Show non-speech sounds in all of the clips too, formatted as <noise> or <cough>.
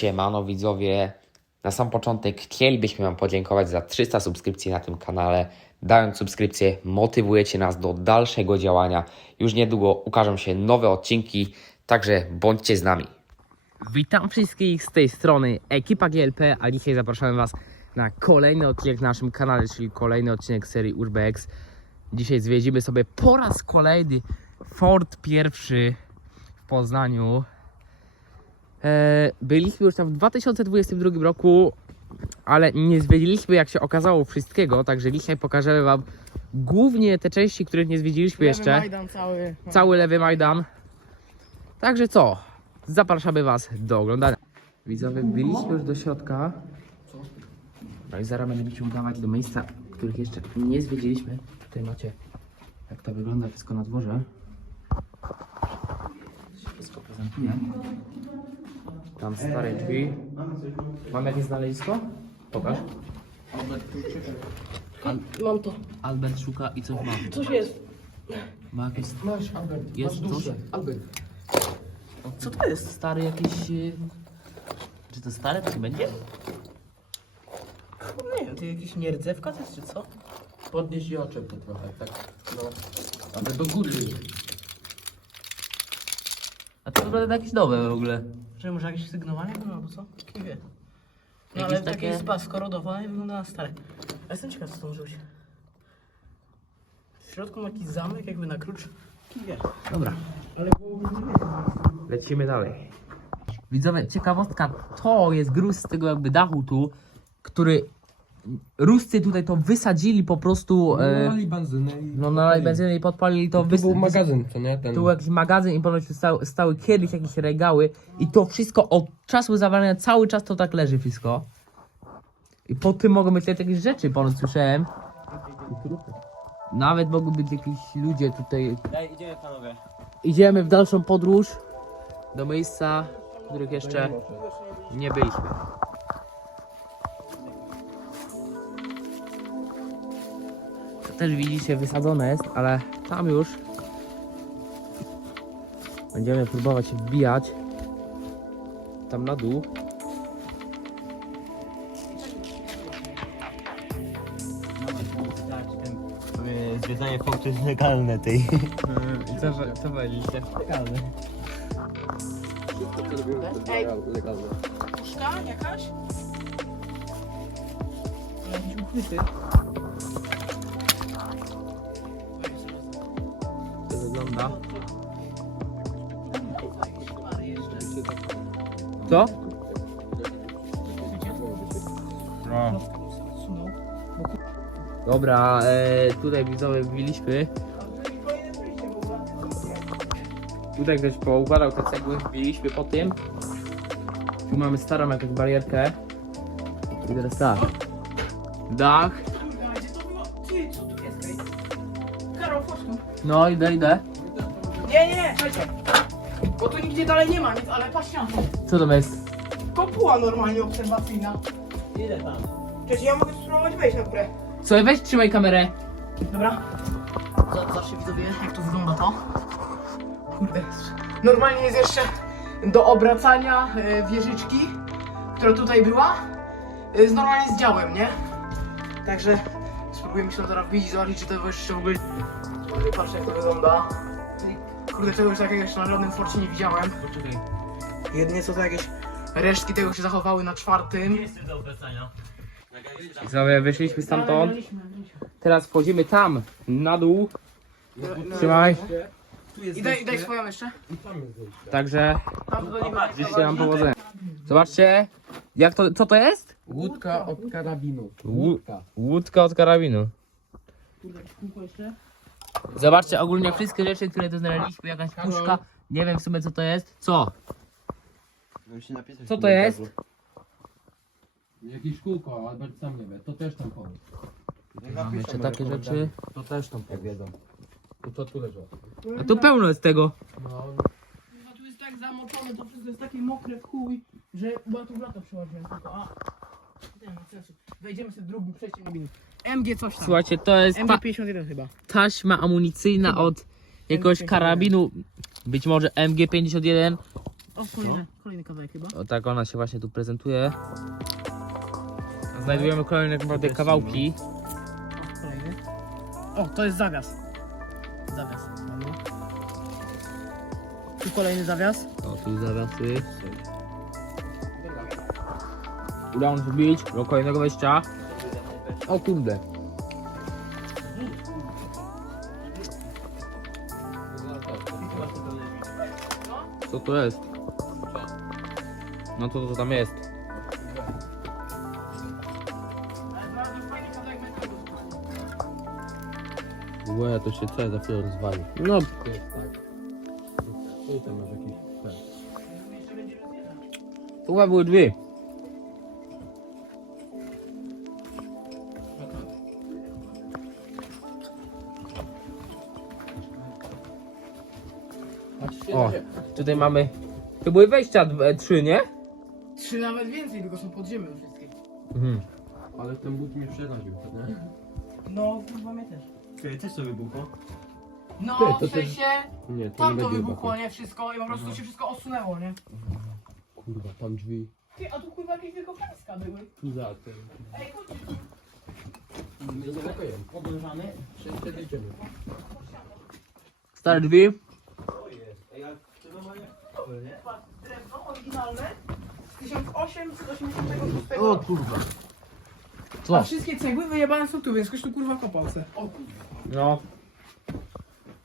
Siemano widzowie, na sam początek chcielibyśmy Wam podziękować za 300 subskrypcji na tym kanale. Dając subskrypcję motywujecie nas do dalszego działania. Już niedługo ukażą się nowe odcinki, także bądźcie z nami. Witam wszystkich z tej strony ekipa GLP, a dzisiaj zapraszamy Was na kolejny odcinek na naszym kanale, czyli kolejny odcinek serii Urbex. Dzisiaj zwiedzimy sobie po raz kolejny Ford pierwszy w Poznaniu. E, byliśmy już tam w 2022 roku, ale nie zwiedziliśmy jak się okazało wszystkiego, także dzisiaj pokażemy Wam głównie te części, których nie zwiedziliśmy jeszcze. Majdan cały. Cały lewy Majdan. Także co? Zapraszamy Was do oglądania. Widzowie, byliśmy już do środka. No i zaraz będziemy się udawać do miejsca, których jeszcze nie zwiedziliśmy. Tutaj macie, jak to wygląda wszystko na dworze. Wszystko prezentuje. Tam stare drzwi. Mam jakieś znalezisko? Pokaż. Mam to. Albert szuka i coś ma. Coś jest. Ma jakieś... Masz, Albert. Jest masz coś? Albert. Co to jest? Stary jakiś... y, Czy to stare taki będzie? Nie wiem, to jakiś nierdzewka to jest, czy co? Podnieś i oczep to trochę, tak. No. Ale do góry. A to wygląda na jakieś nowe w ogóle. Że może jakieś sygnowanie było, albo co? Kim wie. No Jakieś ale takie takie- jest pasko rodowa i wygląda na stare. A jestem ciekaw, co to może być. W środku ma jakiś zamek, jakby na klucz. Kim wie. Dobra, Ale lecimy dalej. Widzowie, ciekawostka, to jest gruz z tego jakby dachu tu, który Ruscy tutaj to wysadzili po prostu, e, Nalali benzynę i... no nalali benzyny i podpalili to. Wys- był magazyn, co nie? Ten... Tu był jakiś magazyn i ponoć tu stały, stały kiedyś jakieś regały i to wszystko od czasu zawalenia cały czas to tak leży wszystko. I po tym mogą być też jakieś rzeczy, ponoć słyszałem. Nawet mogą być jakieś ludzie tutaj. Daj, idziemy panowie. Idziemy w dalszą podróż do miejsca, w których jeszcze nie byliśmy. Też widzicie wysadzone jest, ale tam już będziemy próbować się wbijać tam na dół. Zwiedzanie punktu jest legalne tej. <laughs> Co, co byliście? Ej. Legalne. Puszka jakaś? Jakieś uchwyty. Co? Dobra, e, tutaj widzowie wbiliśmy. Tutaj ktoś poukładał te cegły, wbiliśmy po tym. Tu mamy starą jakąś barierkę. I teraz tak. Dach. No idę, idę. Nie, nie, słuchajcie. Bo tu nigdzie dalej nie ma nic, ale patrzcie na to. Co tam jest? Kopuła normalnie obserwacyjna. Ile tam? Cześć, ja mogę spróbować wejść na górę. Co, weź trzymaj kamerę. Dobra. Zobaczcie widzowie, jak to wygląda to. Kurde. Normalnie jest jeszcze do obracania e, wieżyczki, która tutaj była. e, Z normalnie z działem, nie? Także spróbujemy się tam teraz wbić i zobaczyć, czy to jeszcze w ogóle... Patrzcie jak to wygląda. Kurde, czegoś takiego jeszcze na żadnym forcie nie widziałem. Poczekaj. Jedynie co to jakieś resztki tego się zachowały na czwartym. Jest do obracania. Widzowie, wyszliśmy stamtąd. Teraz wchodzimy tam, na dół. Trzymaj. I daj, daj swoją jeszcze. Także życzę wam powodzenia. Zobaczcie, jak to, co to jest? Łódka od karabinu. Łódka. Łódka od karabinu. Zobaczcie, ogólnie wszystkie rzeczy, które tu znaleźliśmy, jakaś puszka. Nie wiem w sumie co to jest. Co? Co to jest? Jakieś kółko, Albert sam nie wie. To też tam powie. Mam jeszcze takie rzeczy. To też tam powiedzą. To co tu leżą? A tu pełno jest tego. No, No tu jest tak zamoczone, to wszystko jest takie mokre w chuj, że ja tu lata przyłożyłem tylko, a... Wejdziemy sobie drugim przejściem na minut. MG coś tam. Słuchajcie, to jest ta MG51 chyba. taśma amunicyjna od jakiegoś MG51. karabinu. Być może MG51. O, kolejny, kolejny kawałek chyba. O, tak ona się właśnie tu prezentuje. Znajdujemy kolejne naprawdę kawałki. O, kolejny. O, to jest zawias. Zawias. Tu kolejny zawias. O, tu zawiasy. Udało nam się wbić do kolejnego wejścia. O kurde. Co to jest? No to co tam jest? Łe, to się co za chwilę rozwali. No. Tu tam masz jakiś ten. tu były drzwi. O. Tutaj mamy. To były wejścia dwa- trzy, nie? Trzy nawet więcej, tylko są podziemne wszystkie. Mhm. Ale ten but mnie przeraził, nie? No, kurwa mnie też. Ty też to wybuchło? No, Ty, to w ty- sensie Nie, to tam nie to wybuchło, nie? Wszystko i po prostu się wszystko osunęło, nie? Kurwa, tam drzwi. Ty, a tu kurwa jakieś wielkopańska były. Tu za tym. Ej, chodź. Nie zamykają. Podążamy. Wszędzie dojdziemy. Stare drzwi. Ej, ale to normalnie... nie? Patrz, drewno oryginalne z 1886 O roku. kurwa. A Co? wszystkie cegły wyjebane są tu, więc ktoś tu kurwa kopał se. O kurwa. No.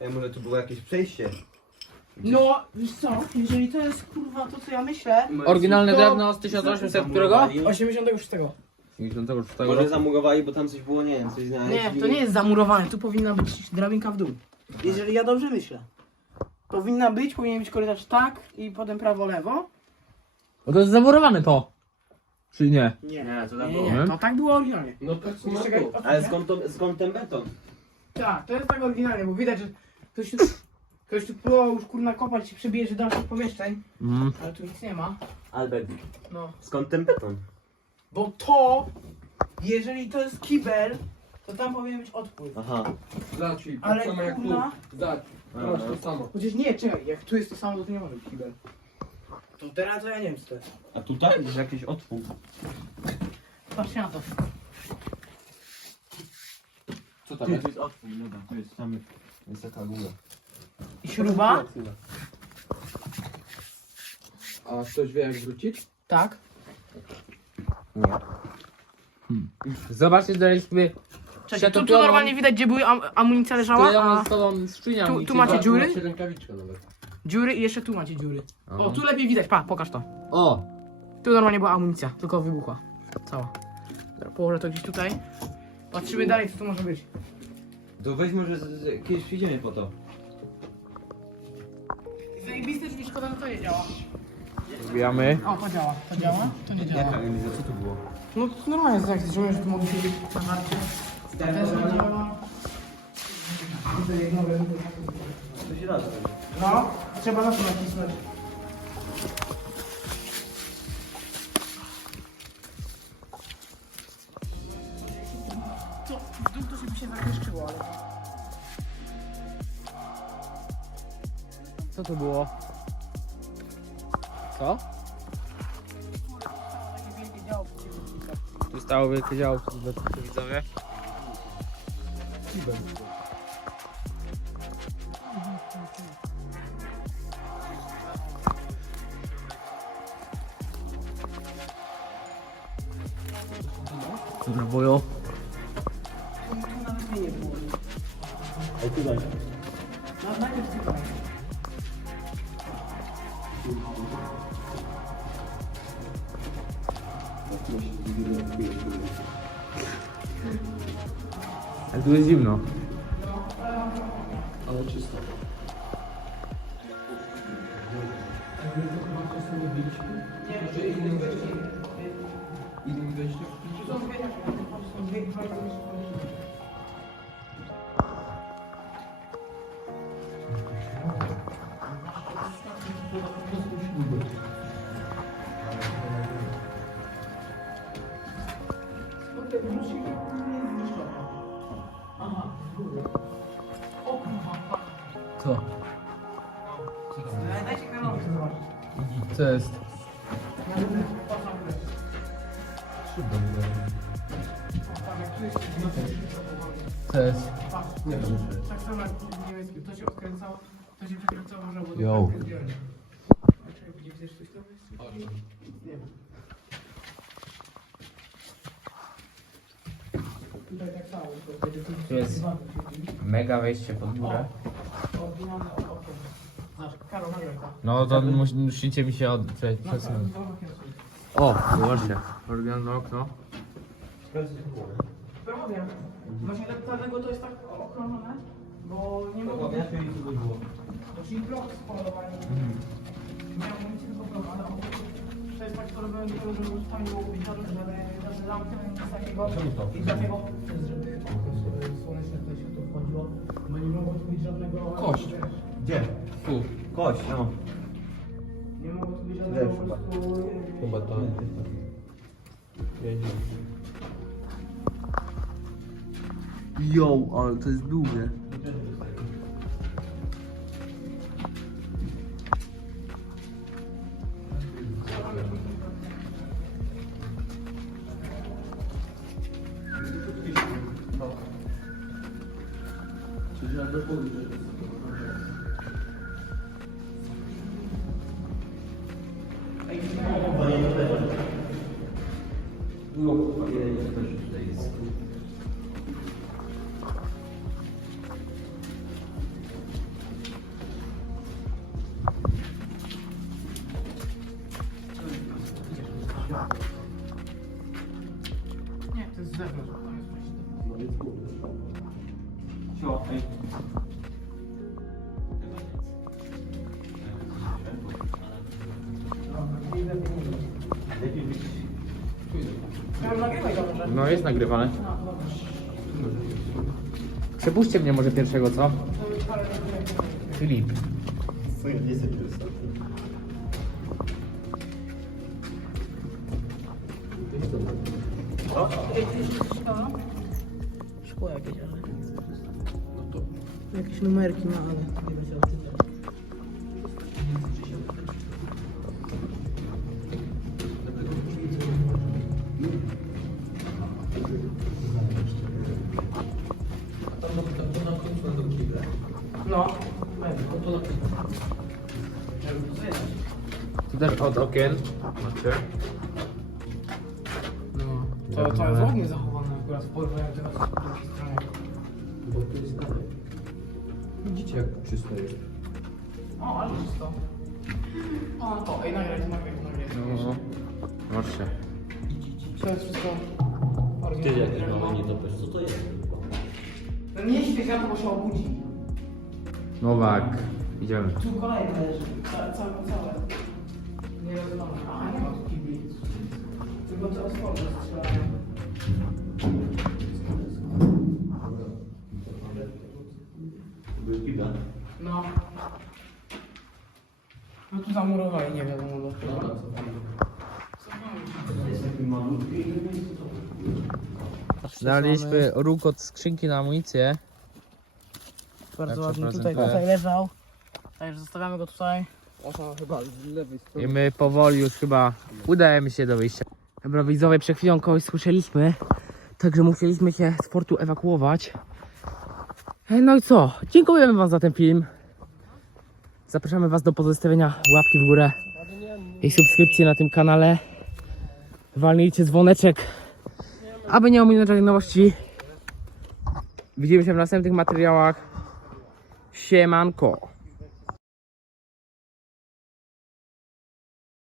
Ej, może tu było jakieś przejście? No, wiesz co, jeżeli to jest kurwa to co ja myślę, Oryginalne To- drewno z 1800 którego? 86. 56 Może roku. zamurowali, bo tam coś było, nie wiem, coś znaleźli. Nie, to nie jest zamurowane, tu powinna być drabinka w dół. Jeżeli ja dobrze myślę. Powinna być, powinien być korytarz tak i potem prawo, lewo. No to jest zamurowane to. Czy nie? Nie, Nie, to tam nie, było. nie, to tak było oryginalnie. No tak Czekaj, czekaj, tu. Ale skąd, to, skąd ten beton? Tak, to jest tak oryginalnie, bo widać, że ktoś tu, ktoś tu próbował już kurna kopać i przebierze dalszych pomieszczeń, Mm. ale tu nic nie ma. Albert, No. skąd ten beton? Bo to, jeżeli to jest kibel, to tam powinien być odpływ. Aha. Zobacz, tak Ale samo jak tu. Masz to samo. Chociaż nie, czekaj, jak tu jest to samo, to tu nie może być kibel. To teraz to ja nie wiem co to jest. A tutaj jest jakiś otwór. Patrzcie na to. Co tam Tu jest? jest otwór, dobra, tu jest tam jest taka góra. I śruba? A ktoś wie jak wrócić? Tak. Zobaczcie, znaleźliśmy Czekaj, tu, tu normalnie widać, gdzie były am amunicja leżała, a. Tu- tu ci- macie dziury? Macie rękawiczkę nawet. dziury i jeszcze tu macie dziury. Aha. O, tu lepiej widać, pa, pokaż to. O! Tu normalnie była amunicja, tylko wybuchła. Cała. Dobra, położę to gdzieś tutaj. Patrzymy dalej, co tu może być. To weź może z, z, kiedyś przyjdziemy po to. Zajebiste, czyli szkoda, że to nie działa. Wbijamy. O, to działa. To działa? To nie działa. co to było? No to normalnie jest tak, że tu mogę siedzieć na narcie. To też nie działa. Tutaj jedno. To się da No, trzeba na to nacisnąć. To w dół to żeby się. Co to było? Co? Tu stało wielkie działo widzowie. Dobra, bojo. Tu nawet mnie nie było. Ej, tutaj. No, Co? jest? Co jest? Nie wiem. Tak samo jak w niemieckim. To się odkręcało, to się przekręcało, że było Yo. Czekaj, będzie widzisz coś tam? Nie wiem. Tutaj tak samo. to będzie tu- jest mega wejście pod górę. Oryginalne okno. Znaczy, Karol, nagraj to. No to mus, musicie mi się od... prze- No, przesunąć. to- to- O, zobaczcie. Oryginalne okno. Pewnie. Właśnie tak- dlatego to jest tak okrążone, bo nie mogło być... To czyli blok spolowany. Nie mogło być tylko blok, ale on- to jest tak zrobione, dlatego, żeby tam nie było widać, żeby żeby lampy nic takiego. I dlatego, żeby okno słoneczne to się tu wchodziło, bo nie mogło tu być żadnego... Kość. Gdzie? Tu. Kość, no. Nie mogło tu być żadnego po prostu... Chyba to. Jo, ale to jest długie. Okay. No jest nagrywane. Przepuśćcie mnie może pierwszego, co? Filip. Szkło jakieś, ale... Jakieś numerki ma, ale też od okien. Macie. no. To, to jest ładnie zachowane akurat w porównaniu teraz z drugiej strony. Bo tu jest dalej. Widzicie jak czysto jest. O, ale czysto. O, to, ej, nagraj to, nagraj to, nagraj to. No, zobaczcie. To jest wszystko Ty oryginalne jak drewno. mama nie dopesz, co to jest? No nie śpię światło, bo się obudzi. Nowak. Idziemy. Tu kolejne leży, Ca- całe, całe. No. No tu zamurowali, nie wiadomo dlaczego. Jest taki malutki. Znaleźliśmy róg od skrzynki na amunicję. Bardzo Ja ładnie tutaj, tutaj leżał. Także zostawiamy go tutaj. Oto chyba z lewej. I my powoli już chyba udajemy się do wyjścia. Dobra, widzowie, przed chwilą kogoś słyszeliśmy, także musieliśmy się z portu ewakuować. E, No i co? Dziękujemy Wam za ten film. Zapraszamy Was do pozostawienia łapki w górę i subskrypcji na tym kanale. Walnijcie dzwoneczek, aby nie ominąć żadnych nowości. Widzimy się w następnych materiałach. Siemanko.